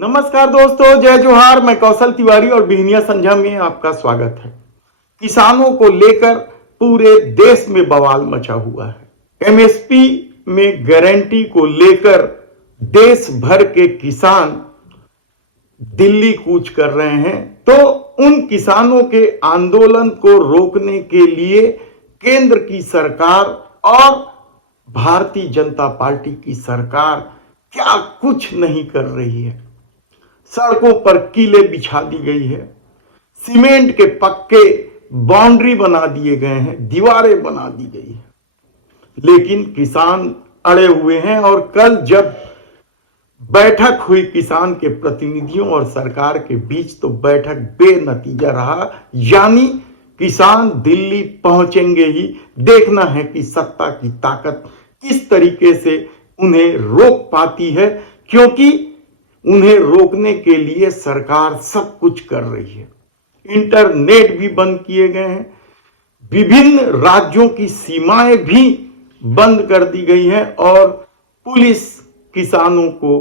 नमस्कार दोस्तों, जय जोहार। मैं कौशल तिवारी और बिहनिया संझा में आपका स्वागत है। किसानों को लेकर पूरे देश में बवाल मचा हुआ है। एमएसपी में गारंटी को लेकर देश भर के किसान दिल्ली कूच कर रहे हैं, तो उन किसानों के आंदोलन को रोकने के लिए केंद्र की सरकार और भारतीय जनता पार्टी की सरकार क्या कुछ नहीं कर रही है। सड़कों पर कीले बिछा दी गई है, सीमेंट के पक्के बाउंड्री बना दिए गए हैं, दीवारें बना दी गई है, लेकिन किसान अड़े हुए हैं। और कल जब बैठक हुई किसान के प्रतिनिधियों और सरकार के बीच, तो बैठक बेनतीजा रहा। यानी किसान दिल्ली पहुंचेंगे ही। देखना है कि सत्ता की ताकत किस तरीके से उन्हें रोक पाती है, क्योंकि उन्हें रोकने के लिए सरकार सब कुछ कर रही है। इंटरनेट भी बंद किए गए हैं, विभिन्न राज्यों की सीमाएं भी बंद कर दी गई हैं और पुलिस किसानों को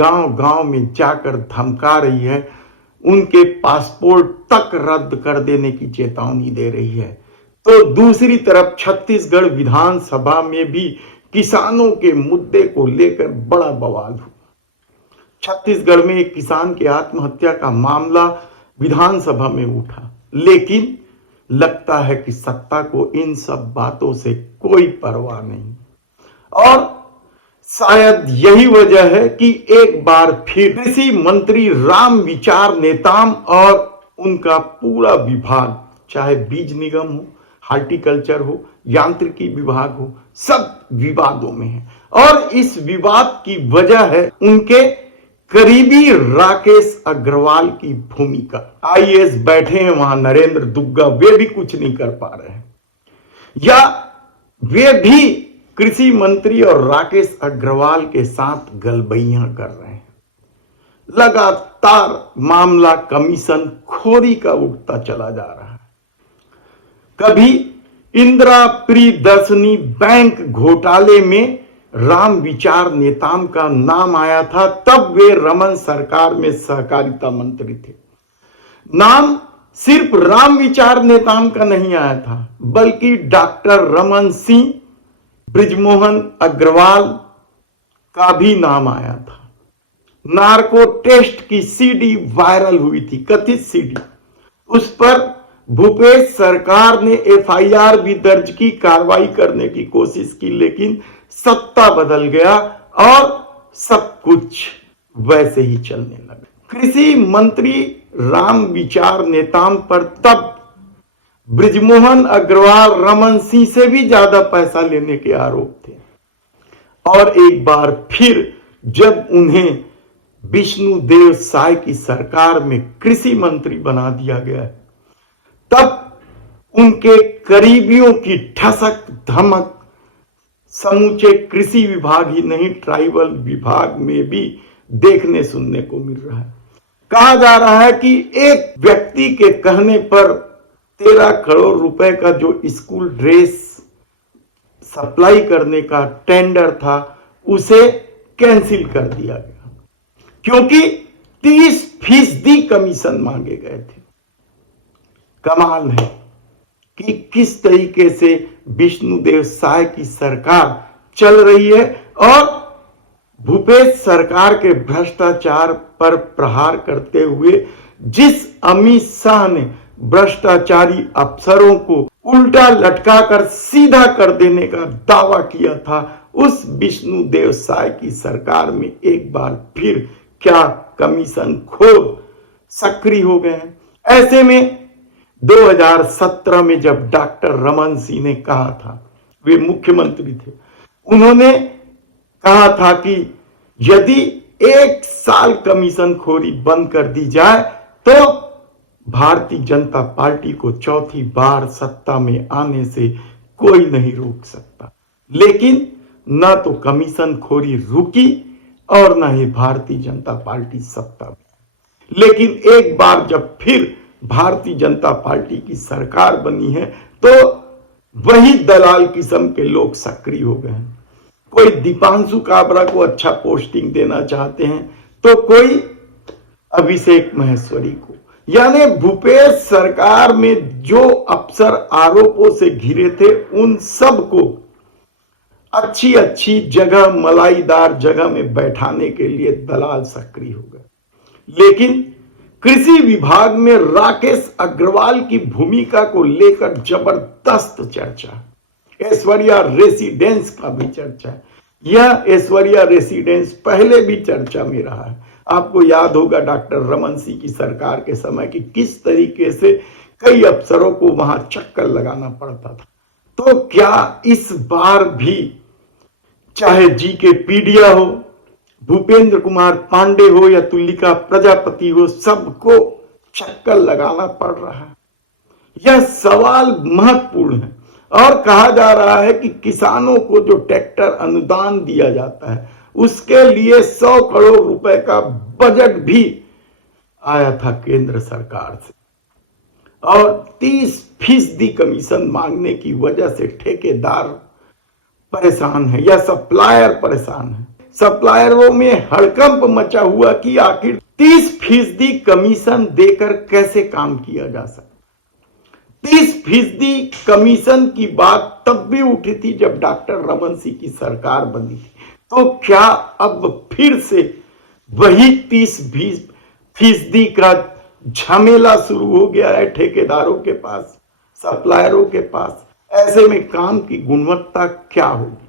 गांव-गांव में जाकर धमका रही है, उनके पासपोर्ट तक रद्द कर देने की चेतावनी दे रही है। तो दूसरी तरफ छत्तीसगढ़ विधानसभा में भी किसानों के मुद्दे को लेकर बड़ा बवाल हुआ। छत्तीसगढ़ में एक किसान के आत्महत्या का मामला विधानसभा में उठा, लेकिन लगता है कि सत्ता को इन सब बातों से कोई परवाह नहीं। और शायद यही वजह है कि एक बार फिर कृषि मंत्री रामविचार नेताम और उनका पूरा विभाग, चाहे बीज निगम हो, हार्टिकल्चर हो, यांत्रिकी विभाग हो, सब विवादों में है। और इस विवाद की वजह है उनके करीबी राकेश अग्रवाल की भूमिका। आईएएस बैठे हैं वहां, नरेंद्र दुग्गा, वे भी कुछ नहीं कर पा रहे हैं, या वे भी कृषि मंत्री और राकेश अग्रवाल के साथ गलबैयां कर रहे हैं। लगातार मामला कमीशन खोरी का उठता चला जा रहा है। कभी इंदिरा प्रियदर्शनी बैंक घोटाले में रामविचार नेताम का नाम आया था, तब वे रमन सरकार में सहकारिता मंत्री थे। नाम सिर्फ रामविचार नेताम का नहीं आया था, बल्कि डॉक्टर रमन सिंह, बृजमोहन अग्रवाल का भी नाम आया था। नार्को टेस्ट की सीडी वायरल हुई थी, कथित सीडी। उस पर भूपेश सरकार ने एफआईआर भी दर्ज की, कार्रवाई करने की कोशिश की, लेकिन सत्ता बदल गया और सब कुछ वैसे ही चलने लगा। कृषि मंत्री रामविचार नेताम पर तब बृजमोहन अग्रवाल रमन सिंह से भी ज्यादा पैसा लेने के आरोप थे। और एक बार फिर जब उन्हें विष्णुदेव साय की सरकार में कृषि मंत्री बना दिया गया, तब उनके करीबियों की ठसक धमक समूचे कृषि विभाग ही नहीं, ट्राइबल विभाग में भी देखने सुनने को मिल रहा है। कहा जा रहा है कि एक व्यक्ति के कहने पर 13 करोड़ रुपए का जो स्कूल ड्रेस सप्लाई करने का टेंडर था, उसे कैंसिल कर दिया गया, क्योंकि 30% कमीशन मांगे गए थे। कमाल है कि किस तरीके से विष्णुदेव साय की सरकार चल रही है और भूपेश सरकार के भ्रष्टाचार पर प्रहार करते हुए जिस अमित शाह ने भ्रष्टाचारी अफसरों को उल्टा लटकाकर सीधा कर देने का दावा किया था, उस विष्णुदेव साय की सरकार में एक बार फिर क्या कमीशन खोर सक्रिय हो गए हैं। ऐसे में 2017 में जब डॉक्टर रमन सिंह ने कहा था, वे मुख्यमंत्री थे, उन्होंने कहा था कि यदि 1 साल कमीशन खोरी बंद कर दी जाए तो भारतीय जनता पार्टी को चौथी बार सत्ता में आने से कोई नहीं रोक सकता। लेकिन न तो कमीशन खोरी रुकी और न ही भारतीय जनता पार्टी सत्ता में। लेकिन एक बार जब फिर भारतीय जनता पार्टी की सरकार बनी है, तो वही दलाल किस्म के लोग सक्रिय हो गए हैं। कोई दीपांशु काबरा को अच्छा पोस्टिंग देना चाहते हैं, तो कोई अभिषेक महेश्वरी को। यानी भूपेश सरकार में जो अफसर आरोपों से घिरे थे उन सब को अच्छी अच्छी जगह, मलाईदार जगह में बैठाने के लिए दलाल सक्रिय हो गए। लेकिन कृषि विभाग में राकेश अग्रवाल की भूमिका को लेकर जबरदस्त चर्चा, ऐश्वर्या रेसिडेंस का भी चर्चा है। यह ऐश्वर्या रेसिडेंस पहले भी चर्चा में रहा है। आपको याद होगा डॉक्टर रमन सिंह की सरकार के समय कि किस तरीके से कई अफसरों को वहां चक्कर लगाना पड़ता था। तो क्या इस बार भी चाहे जीके पीडिया हो, भूपेंद्र कुमार पांडे हो या तुलिका प्रजापति हो, सबको चक्कर लगाना पड़ रहा है? यह सवाल महत्वपूर्ण है। और कहा जा रहा है कि किसानों को जो ट्रैक्टर अनुदान दिया जाता है उसके लिए 100 करोड़ रुपए का बजट भी आया था केंद्र सरकार से, और 30% कमीशन मांगने की वजह से ठेकेदार परेशान है या सप्लायर परेशान है। सप्लायरों में हड़कंप मचा हुआ कि आखिर 30% कमीशन देकर कैसे काम किया जा सकता। 30% कमीशन की बात तब भी उठी थी जब डॉक्टर रमन सिंह की सरकार बनी थी। तो क्या अब फिर से वही 30% का झमेला शुरू हो गया है ठेकेदारों के पास, सप्लायरों के पास? ऐसे में काम की गुणवत्ता क्या होगी?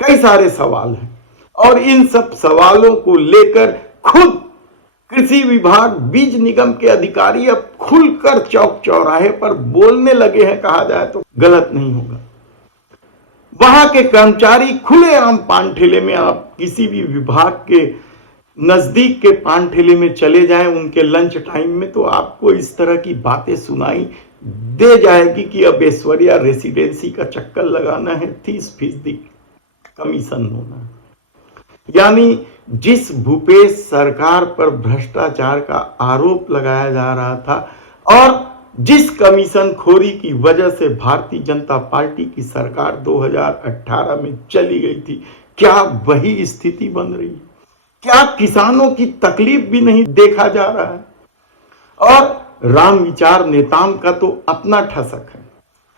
कई सारे सवाल हैं और इन सब सवालों को लेकर खुद कृषि विभाग, बीज निगम के अधिकारी अब खुलकर चौक चौराहे पर बोलने लगे हैं, कहा जाए तो गलत नहीं होगा। वहां के कर्मचारी खुलेआम पान ठेले में, आप किसी भी विभाग के नजदीक के पान ठेले में चले जाएं उनके लंच टाइम में, तो आपको इस तरह की बातें सुनाई दे जाएगी कि अब ऐश्वर्या रेसिडेंसी का चक्कर लगाना है, 30% कमीशन होना है। यानी जिस भूपेश सरकार पर भ्रष्टाचार का आरोप लगाया जा रहा था और जिस कमीशन खोरी की वजह से भारतीय जनता पार्टी की सरकार 2018 में चली गई थी, क्या वही स्थिति बन रही है? क्या किसानों की तकलीफ भी नहीं देखा जा रहा है? और राम विचार नेताओं का तो अपना ठसक है,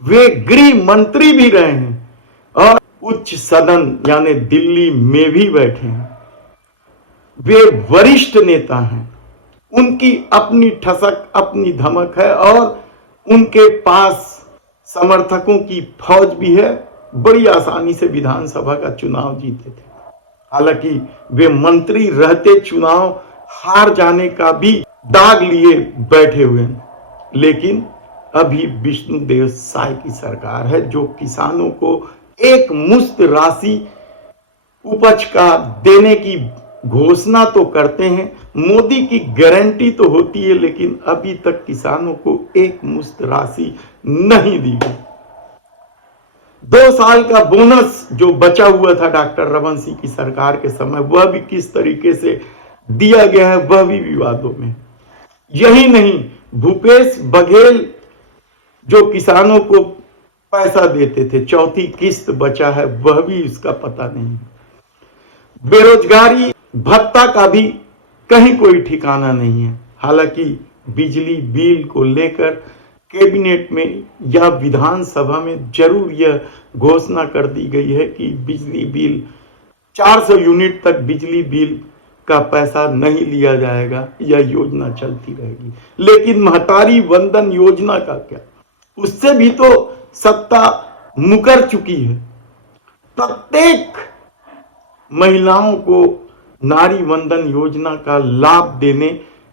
वे गृह मंत्री भी रहे हैं और उच्च सदन यानी दिल्ली में भी बैठे हैं। वे वरिष्ठ नेता हैं, उनकी अपनी ठसक, अपनी धमक है और उनके पास समर्थकों की फौज भी है। बड़ी आसानी से विधानसभा का चुनाव जीते थे। हालांकि वे मंत्री रहते चुनाव हार जाने का भी दाग लिए बैठे हुए हैं, लेकिन अभी विष्णुदेव साय की सरकार है जो किसानों को एक मुश्त राशि उपज का देने की घोषणा तो करते हैं, मोदी की गारंटी तो होती है, लेकिन अभी तक किसानों को एक मुश्त राशि नहीं दी गई। 2 साल का बोनस जो बचा हुआ था डॉक्टर रमन सिंह की सरकार के समय, वह भी किस तरीके से दिया गया है, वह भी विवादों में। यही नहीं, भूपेश बघेल जो किसानों को पैसा देते थे, 4थी किस्त बचा है, वह भी इसका पता नहीं। बेरोजगारी भत्ता का भी कहीं कोई ठिकाना नहीं है। हालांकि बिजली बिल को लेकर कैबिनेट में या विधानसभा में जरूर यह घोषणा कर दी गई है कि बिजली बिल 400 यूनिट तक बिजली बिल का पैसा नहीं लिया जाएगा, यह योजना चलती रहेगी। लेकिन महतारी वंदन योजना का क्या? उससे भी तो सत्ता मुकर चुकी है। प्रत्येक महिलाओं को नारी वंदन योजना का लाभ देने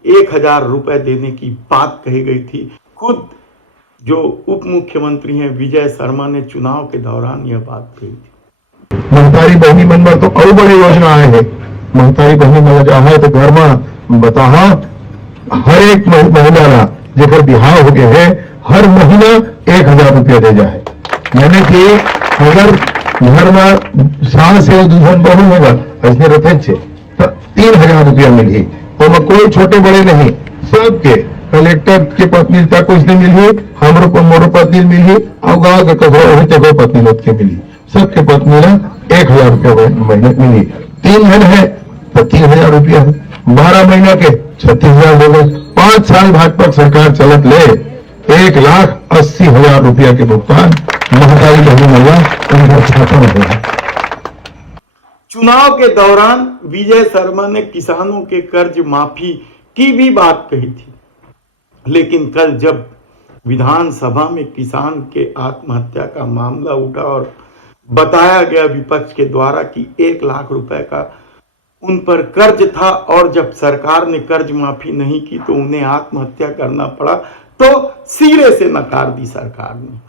1000 रुपए देने की बात कही गई थी। खुद जो उप मुख्यमंत्री हैं विजय शर्मा ने चुनाव के दौरान यह बात कही थी। महतारी बहनी मनवर तो और बड़ी योजना है। महतारी बहनी मजा है तो घर में बता हर एक महिला जेकर बिहार हो गए है हर महीना 1000 रुपया दे जाए। यानी कि अगर घर में सास से दूसरा बहू होगा ऐसे रथे छे तो 3000 रुपया मिली। तो मैं कोई छोटे बड़े नहीं, सबके कलेक्टर के पत्नी तक कुछ नहीं मिली, हमरो मोरो पत्नी मिली और गाँव के कहो पत्नी लोग के मिली। सबके पत्नी ना 1000 रुपया महीने मिली। 3 महीने है तो 3000 रुपया है। 12 महीना के छत्तीसगढ़ लोग 5 साल भाजपा सरकार चलत ले 1,80,000 रुपया के भुगतान महतारी बहनी मैया उनका खाता में होगा। चुनाव के दौरान विजय शर्मा ने किसानों के कर्ज माफी की भी बात कही थी, लेकिन कल जब विधानसभा में किसान के आत्महत्या का मामला उठा और बताया गया विपक्ष के द्वारा कि 1 लाख रुपए का उन पर कर्ज था और जब सरकार ने कर्ज माफी नहीं की तो उन्हें आत्महत्या करना पड़ा, तो सिरे से नकार दी सरकार ने।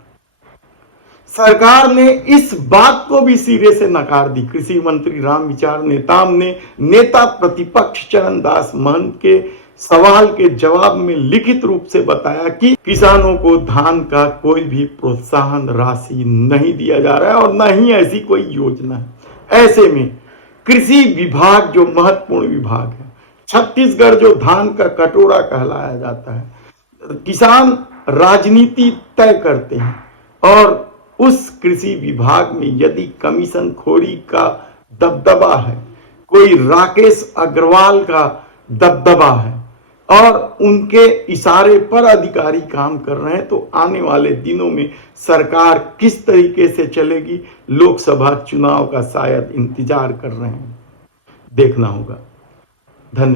सरकार ने इस बात को भी सिरे से नकार दी। कृषि मंत्री रामविचार नेताम ने नेता प्रतिपक्ष चरणदास महंत के सवाल के जवाब में लिखित रूप से बताया कि किसानों को धान का कोई भी प्रोत्साहन राशि नहीं दिया जा रहा है और न ही ऐसी कोई योजना है। ऐसे में कृषि विभाग जो महत्वपूर्ण विभाग है, छत्तीसगढ़ जो धान का कटोरा कहलाया जाता है, किसान राजनीति तय करते हैं और उस कृषि विभाग में यदि कमीशन खोरी का दबदबा है, कोई राकेश अग्रवाल का दबदबा है और उनके इशारे पर अधिकारी काम कर रहे हैं, तो आने वाले दिनों में सरकार किस तरीके से चलेगी, लोकसभा चुनाव का शायद इंतजार कर रहे हैं, देखना होगा। धन्यवाद।